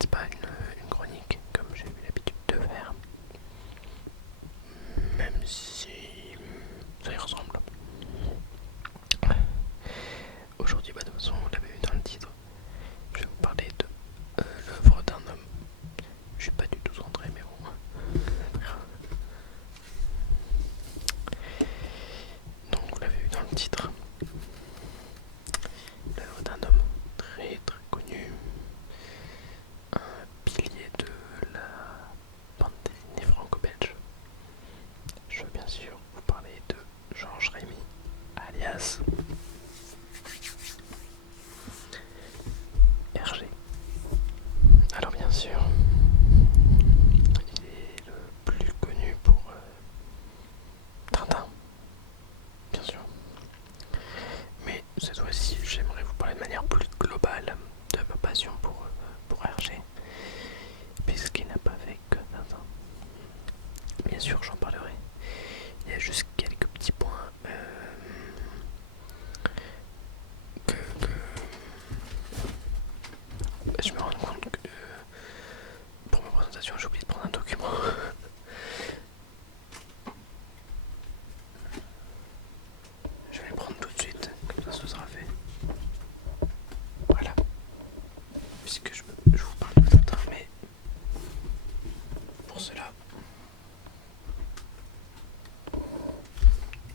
c'est pas une chronique comme j'ai eu l'habitude de faire, même si ça y ressemble. Aujourd'hui, de toute façon, vous l'avez vu dans le titre, je vais vous parler de l'œuvre d'un homme. Je suis pas du tout centré, mais bon. Donc, vous l'avez vu dans le titre, l'œuvre d'un homme très très connu, un pilier de la bande dessinée franco-belge. Je veux bien sûr vous parler de Georges Rémy, alias Hergé. Alors bien sûr, il est le plus connu pour Tintin, bien sûr. Mais cette fois-ci, j'aimerais vous parler de manière plus globale de ma passion pour Hergé, puisqu'il n'a pas fait que Tintin. Bien sûr, j'en parlerai. Il y a juste quelques petits points que je me rends compte que pour ma présentation, j'ai oublié de prendre un document. Je vais le prendre tout de suite, comme ça ce sera fait. Voilà, puisque je vous parle de Tintin, mais pour cela,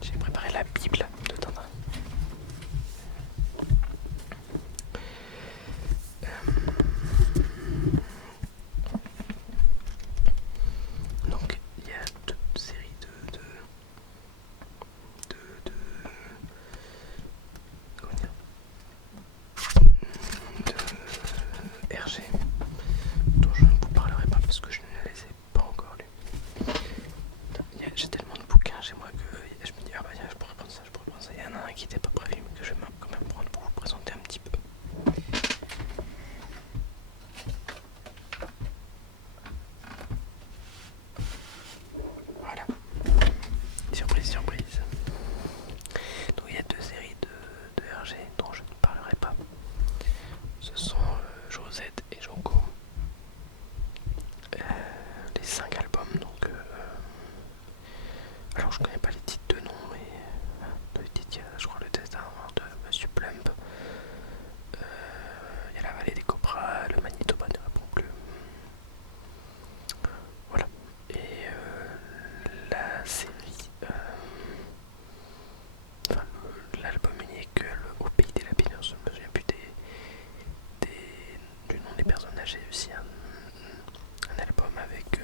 j'ai préparé la Bible de Tintin. Donc il y a toute série de comment dire, de Hergé, dont je ne vous parlerai pas parce que je ne les ai pas encore lus. J'ai tellement de bouquins chez moi que je me dis ah bah tiens, je pourrais prendre ça, je pourrais prendre ça. Il y en a un qui n'était pas prévu mais que je vais quand même prendre pour vous présenter un petit peu. Voilà, surprise, surprise. Donc il y a deux séries de Hergé dont je ne parlerai pas. Ce sont Josette et Jonco. Les 5 albums, donc alors je connais pas les titres de nom, mais le titre, je crois le testament de Monsieur Plump, il y a la vallée des Cobras, le Manitoba ne répond plus, voilà. Et la série, enfin l'album unique, Au pays des lapins, je me souviens plus du nom des personnages. J'ai aussi un album avec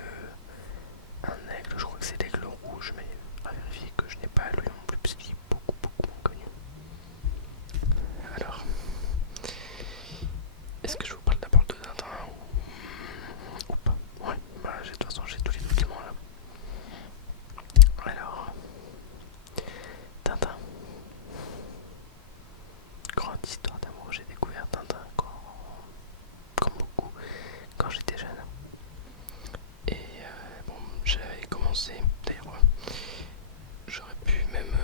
un aigle, je crois que c'est l'aigle rouge, mais à vérifier que je n'ai pas lu non plus parce qu'il est beaucoup moins connu. Alors, est-ce que je vous parle d'abord de Tintin ou pas? Ouais, bah de toute façon j'ai tous les documents là. Alors, Tintin. Grande histoire d'amour, j'ai découvert Tintin comme beaucoup quand j'étais jeune. Et bon, j'avais commencé, d'ailleurs j'aurais pu même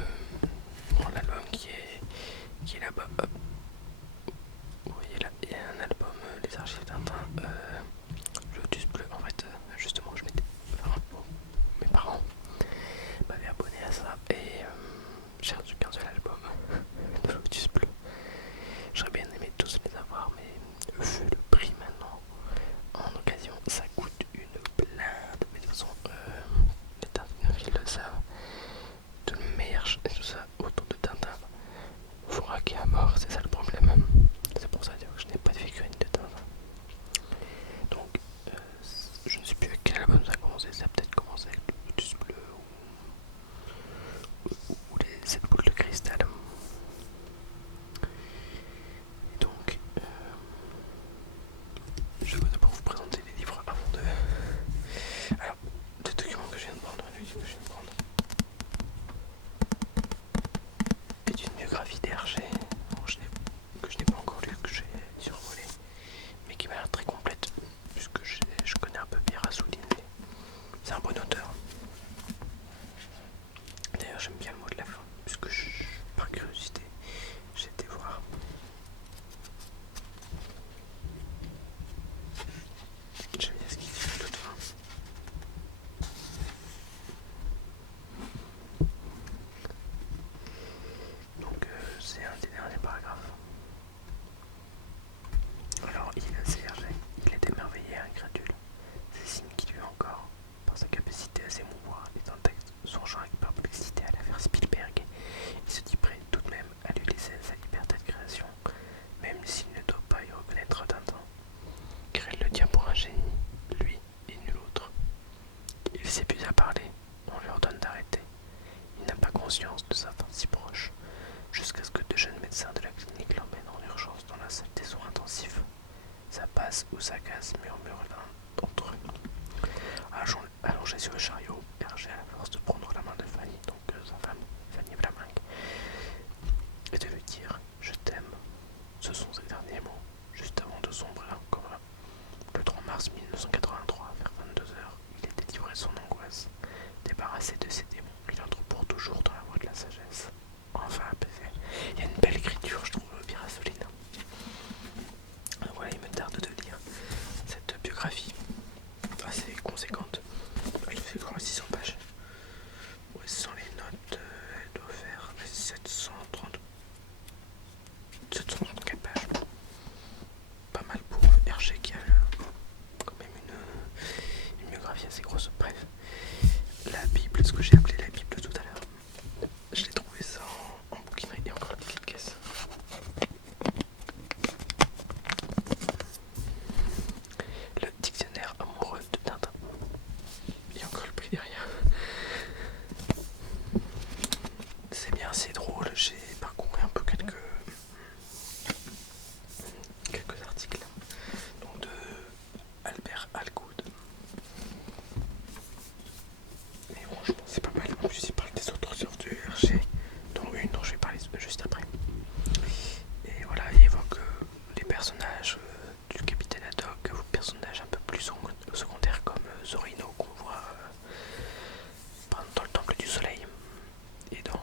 prendre l'album qui est là-bas. Hop. Vous voyez là, il y a un album, Les Archives Tintin, Lotus Bleu. En fait, justement, mes parents m'avaient abonné à ça et j'ai reçu qu'un seul album de Lotus Bleu. J'aurais bien aimé tous les avoir, mais vu le prix maintenant, en occasion, ça coûte une blinde. Mais de toute façon, les Tintinophiles le savent, tout le merch et tout ça autour de Tintin vous raquez à mort, c'est ça le problème. C'est pour ça que je n'ai pas de figurine de Tintin. il est assez âgé, il est émerveillé et incrédule. Ces signes qui lui encore, par sa capacité à s'émouvoir et d'un texte songeant avec perplexité à l'affaire Spielberg, il se dit prêt tout de même à lui laisser sa liberté de création, même s'il ne doit pas y reconnaître Tintin, car il le tient pour un génie, lui et nul autre. Il s'épuise à parler, on lui ordonne d'arrêter. Il n'a pas conscience de sa fin si proche, jusqu'à ce que deux jeunes médecins de la clinique l'emmènent en urgence dans la salle des soins intensifs. Ça passe ou ça casse, murmure l'un d'entre eux. Allongé sur le chariot, Hergé a la force de prendre la main de Fanny, donc sa femme, Fanny Vlaminck, et de lui dire « Je t'aime ». Ce sont ses derniers mots, juste avant de sombrer encore. Le 3 mars 1983, vers 22 heures, il est délivré de son angoisse. Débarrassé de ses démons, il entre pour toujours dans la voie de la sagesse. Enfin apaisé. Il y a une belle écriture, je trouve, Pirasoline. Voilà, il me tarde de lire cette biographie assez conséquente. Elle fait quoi, 600 pages. Ouais, sans les notes, elle doit faire 734 pages. Pas mal pour Hergé qui a quand même une biographie assez grosse. Bref, la Bible, ce que j'ai appelé la Bible tout à l'heure, je l'ai trouvé ça en bouquinerie et encore la petite caisse. Le dictionnaire amoureux de Tintin. Il y a encore le prix derrière. C'est bien, c'est drôle. J'ai parcouru un peu quelques articles. Donc de Albert Algood. Mais franchement, c'est pas mal. En plus, il parle des autres œuvres de Hergé, dont une dont je vais parler juste après. Et voilà, il évoque les personnages du capitaine Haddock, personnages un peu plus secondaires comme Zorino qu'on voit dans le Temple du Soleil et dans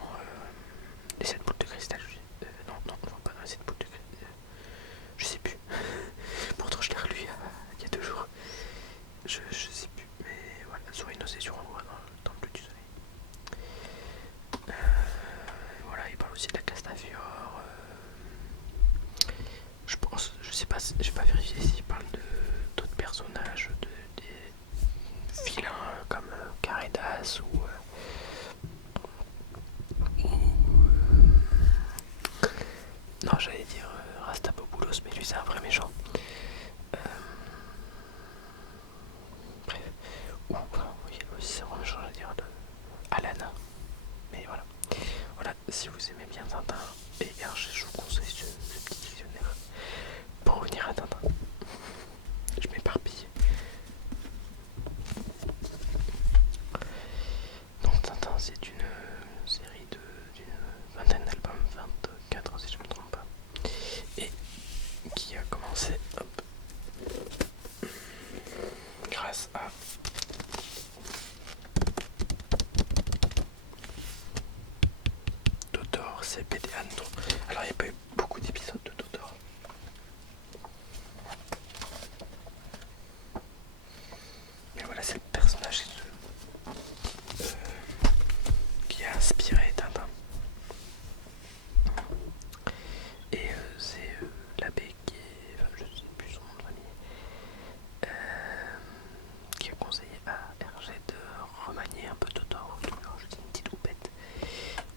les 7 boules de cristal. Non, on voit pas dans les 7 boules de cristal. Je sais plus. Pourtant, je l'ai relu il y a 2 jours. Je sais plus, mais voilà, Zorino c'est sûr, on le voit dans le Temple du Soleil. Voilà, il parle aussi de la Castafiore. Je pense, je sais pas, j'ai pas vérifié s'il parle d'autres personnages, des vilains comme Caridas non, j'allais dire Rastapopoulos, mais lui c'est un vrai méchant. Bref, oui, c'est un vrai méchant, j'allais dire Alana. Mais voilà. Voilà, si vous aimez bien Tintin et Hergé, je vous conseille ce petit dictionnaire. Pour revenir à Tintin, je m'éparpille. Donc Tintin, c'est une série d'une vingtaine d'albums, 24 si je ne me trompe pas, et qui a commencé grâce à Totoro, CPD Anton. Alors il n'y a pas eu beaucoup d'épisodes de Totoro. Mais voilà, c'est le personnage qui a inspiré Tintin. Et c'est l'abbé qui est, enfin je ne sais plus son nom de famille, qui a conseillé à Hergé de remanier un peu Totoro, de lui rajouter une petite houppette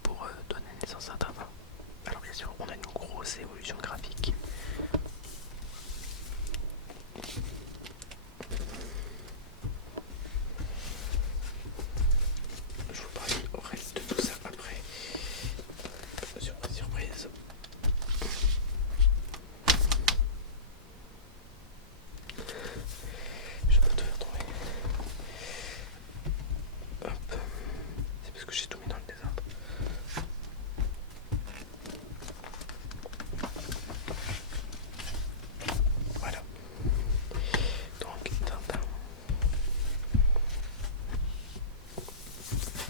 pour donner naissance à Tintin. Alors bien sûr, on a une grosse évolution graphique. Je vous parle au reste de tout ça après. Surprise, surprise. Je peux te faire trouver. Hop. C'est parce que j'ai tout mis dans le désordre. Voilà. Donc, Tintin.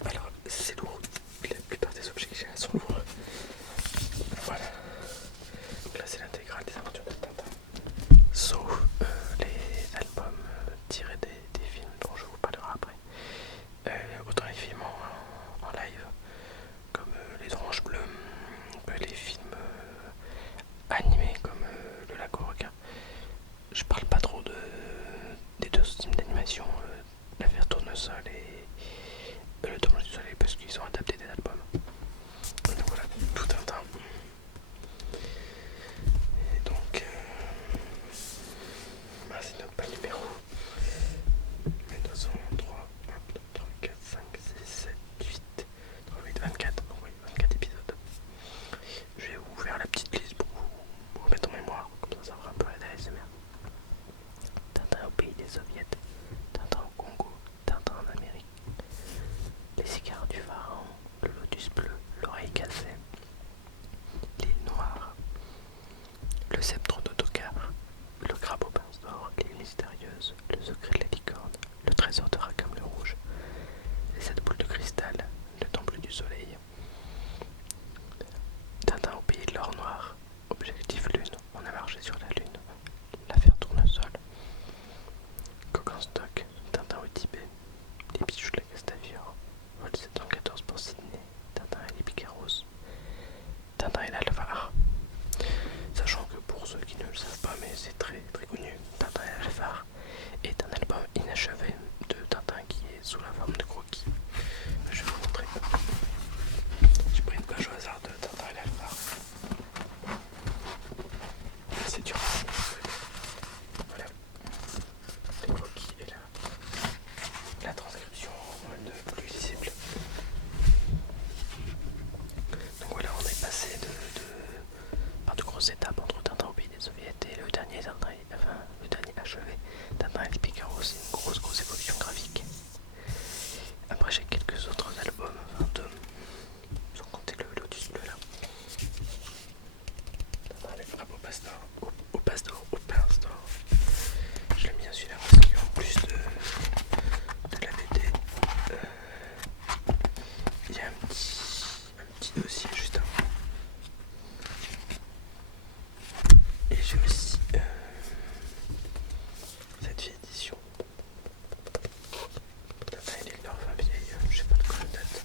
Alors, c'est lourd. La plupart des objets que j'ai là sont lourds. Voilà. Donc là, c'est l'intégrale des aventures de Tintin. Sauf les albums tirés des films dont je vous parlerai après. Autant les films en live, comme Les Oranges Bleues, que les films animés comme Le Lac aux requins. je parle pas trop des deux films d'animation, l'affaire Tournesol et le Temple du Soleil, parce qu'ils ont adapté des albums. Donc voilà, tout un temps. Et donc, c'est notre pas numéro 1903, 1, 2, 3, 4, 5, 6, 7, 8, 3, 8, 24. Donc oui, 24 épisodes. Je vais vous faire la petite liste pour vous remettre en mémoire, comme ça fera un peu la ASMR. Tintin au pays des soviets, Tintin au Congo, Tintin en Amérique, les cigares du pharaon, le lotus bleu, l'oreille cassée, l'île noire, le sceptre d'Ottokar, le crabe aux pinces d'or, l'île mystérieuse, le secret de la licorne, le trésor de Rackham le rouge, les 7 boules de cristal, le temple du soleil, Tintin au pays de l'or noir, objectif lune, on a marché sur la lune, l'affaire Tournesol, Coq en stock, Tintin au Tibet, les bijoux de la Castafiore, vol 714 pour Sydney, Tintin et les Picaros, Tintin et l'Alvar. Sachant que pour ceux qui ne le savent pas, mais c'est très très connu, Tintin et l'Alvar est un album inachevé de Tintin qui est sous la forme de croquis. Je vais vous montrer. J'ai pris une page au hasard de Tintin et l'Alvar. C'est dur. Voilà. Les croquis et la transcription en mode plus lisible. Donc voilà, on est passé par de grosses étapes entre Tintin au pays des soviets et le dernier Tintin, enfin le dernier achevé, Tintin et les Picaros. C'est une grosse évolution graphique. Après j'ai quelques autres albums, enfin deux, sans compter le Lotus bleu là. Tintin les frappes au passe d'or, au pince d'or. Je l'ai mis à celui-là parce qu'en plus de la BD, il y a un petit dossier juste avant. Et j'ai aussi cette vieille édition. Tintin et l'île d'or, enfin vieille, je sais pas de quoi elle date.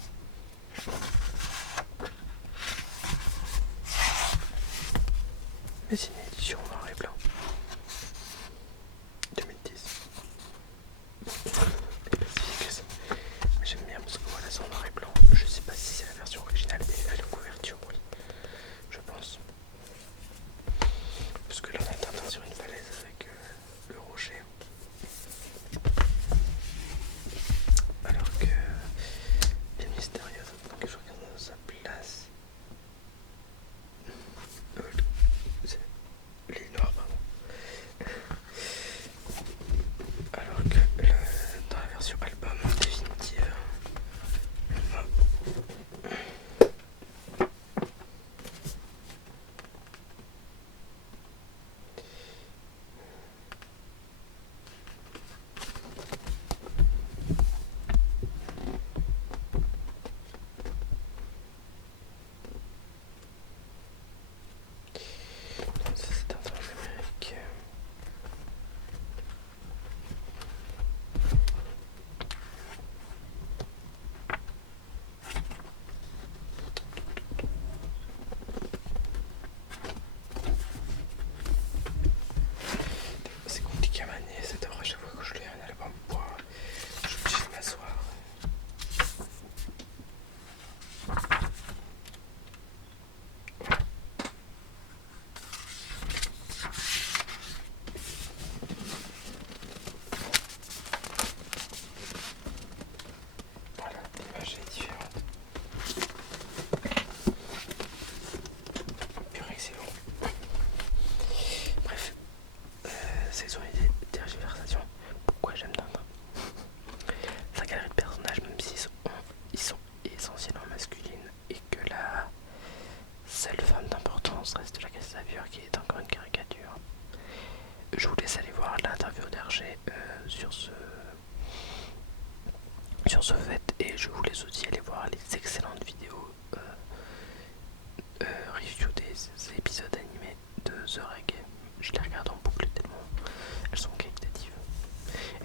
Mais c'est une édition noir et blanc. 2010. Et pacifique que ça. Mais j'aime bien parce que voilà, c'est en noir et blanc. Je sais pas si c'est la version originale, mais la couverture, oui. Je pense. Parce que là, on a Tintin sur une falaise avec le rocher. Alors que les mystérieuses, donc je regarde dans sa place. C'est l'île noire, pardon. Alors que dans la version album définitive, ça c'est un temps en Amérique. C'est compliqué à manier cette œuvre, à chaque fois que je lis un album, je suis obligé de m'asseoir. Voilà, l'image est différente. Purée que c'est long. Bref, c'est sur les tergiversations. Pourquoi j'aime Tintin? Sa galerie de personnages, même s'ils sont essentiellement masculines, et que la seule femme d'importance reste la Castafiore qui est encore une caricature. Je vous laisse aller voir l'interview d'Hergé sur ce fait, et je vous laisse aussi aller voir les excellentes vidéos review des épisodes animés de The Reg. Je les regarde en boucle tellement elles sont qualitatives.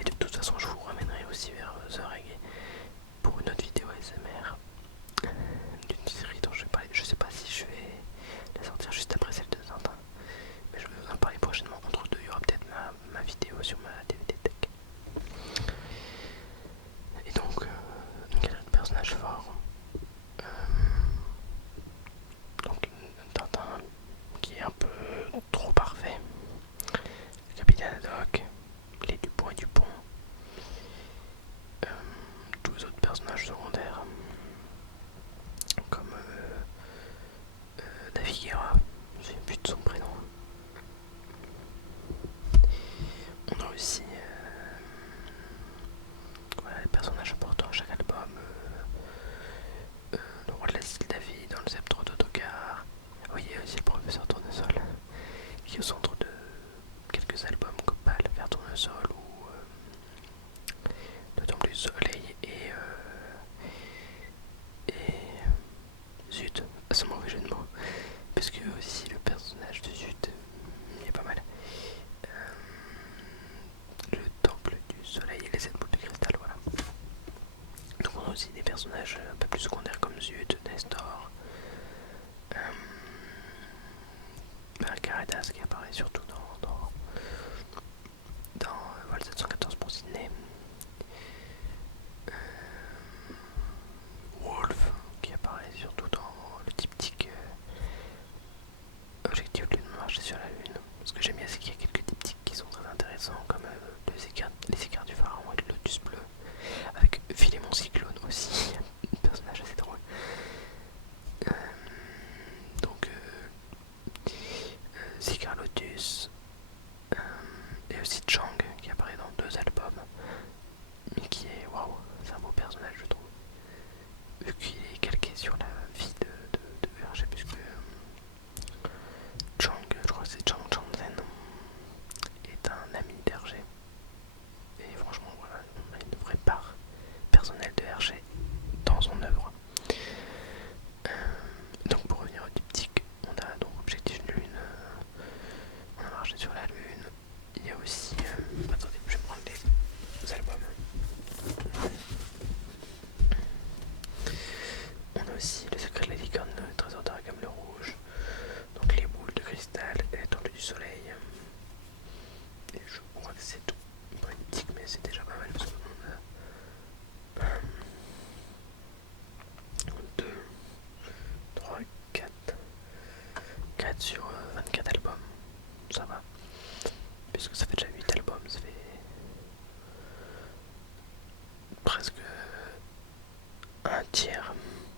Et de toute façon, je vous ramènerai aussi vers The Reg pour une autre vidéo ASMR d'une série dont je vais parler. Je sais pas si je vais la sortir juste après celle de Tintin, mais je vais vous en parler prochainement. Entre deux, il y aura peut-être aussi voilà, les personnages importants à chaque album. Le roi de la Sildavie dans le sceptre d'Ottokar. Oui, il y a aussi le professeur Tournesol qui est au centre de quelques albums comme le Vers Tournesol ou Le Temple du Soleil et Zut, c'est un mauvais jeu de mots, parce que aussi le personnage de Zut il est pas mal. Le Temple du Soleil et les 7 boules de cristal, voilà. Donc on a aussi des personnages un peu plus secondaires comme Zut, Nestor, Caritas qui apparaît surtout dans Vol 714 pour Sydney. Wolf qui apparaît surtout dans le diptyque Objectif de marcher sur la Lune. Ce que j'aime bien, c'est qu'il y a quelques diptyques qui sont très intéressants, comme les écarts du pharaon et le lotus bleu, avec Philémon Cyclone aussi, un personnage assez drôle. Donc, Sigar Lotus, et aussi Chang qui apparaît dans 2 albums, mais qui est waouh, c'est un beau personnage, je trouve. Vu qu'il est calqué sur la vie de Hergé, puisque Chang, je crois que c'est Chang Chanzen, est un ami d'Hergé. Et franchement, voilà, on a une vraie part personnelle de Hergé dans son œuvre. Donc pour revenir au diptyque, on a donc Objectif de Lune, on a marché sur la Lune. Il y a aussi, attendez, je vais prendre les albums. On a aussi Le Secret de la Licorne, Le Trésor d'Arkham le Rouge, donc les boules de cristal et les temples du soleil. Et je crois que c'est tout. Pas une tique, mais c'est déjà pas mal parce qu'on a 2, 3, 4 sur 24 albums. Ça va. Puisque ça fait déjà 8 albums, ça fait presque un tiers.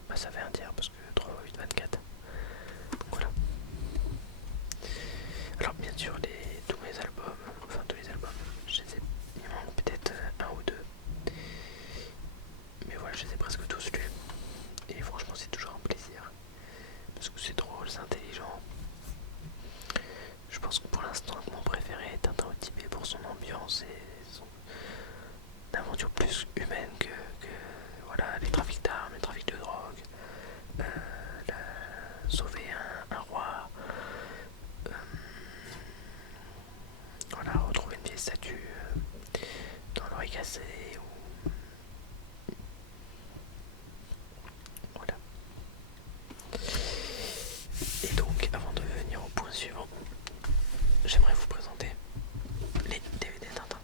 Bah, ça fait un tiers parce que 3, 8, 24. Donc voilà. Alors bien sûr, tous mes albums, enfin tous les albums, il manque peut-être un ou deux. Mais voilà, je les ai presque tous lus. Et franchement, c'est toujours un plaisir. Parce que c'est drôle, c'est intelligent. Je pense que pour l'instant, mon préféré est Tintin au Tibet pour son ambiance et son aventure plus humaine que voilà, les trafics d'armes, les trafics de drogue, sauver un roi, voilà, retrouver une vieille statue dans l'oreille cassée ou voilà. Et donc, avant de venir au point suivant, j'aimerais vous présenter les DVD Tintin.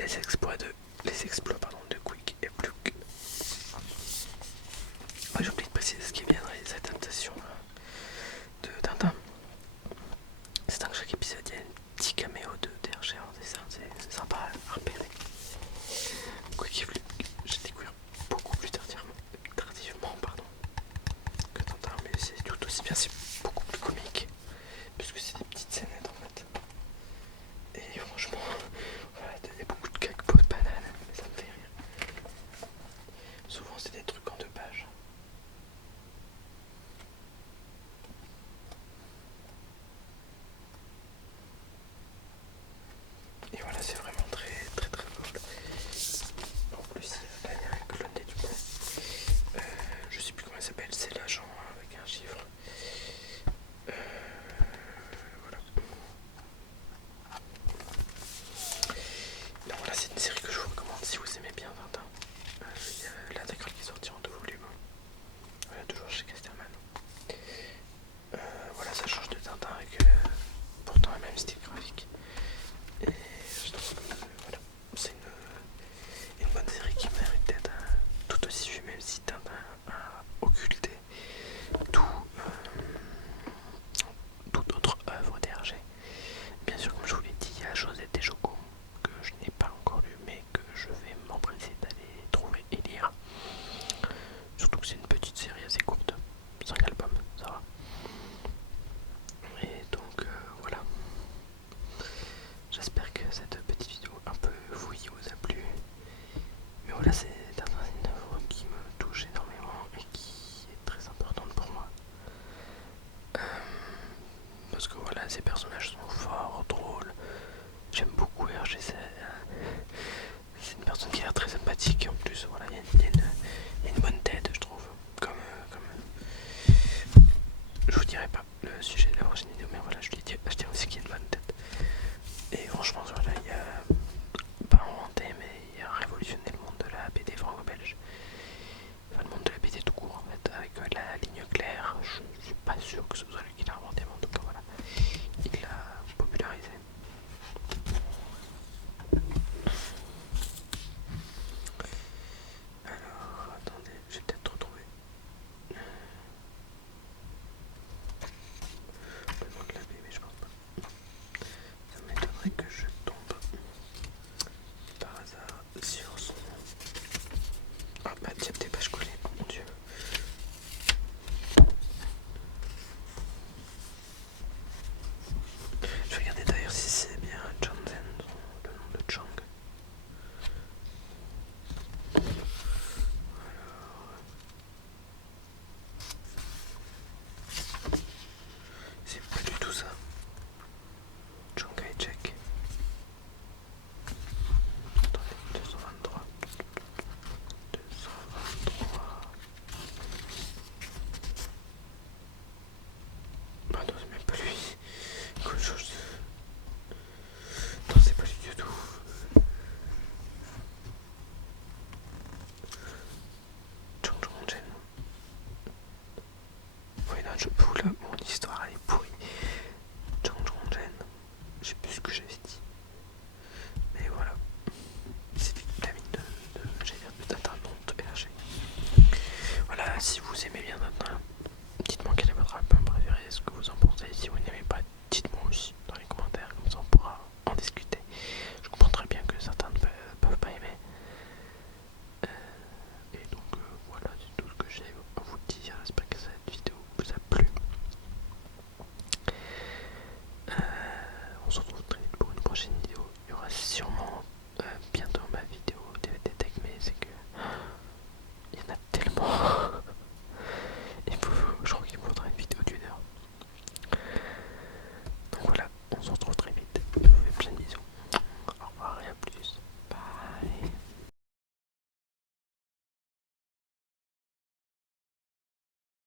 les exploits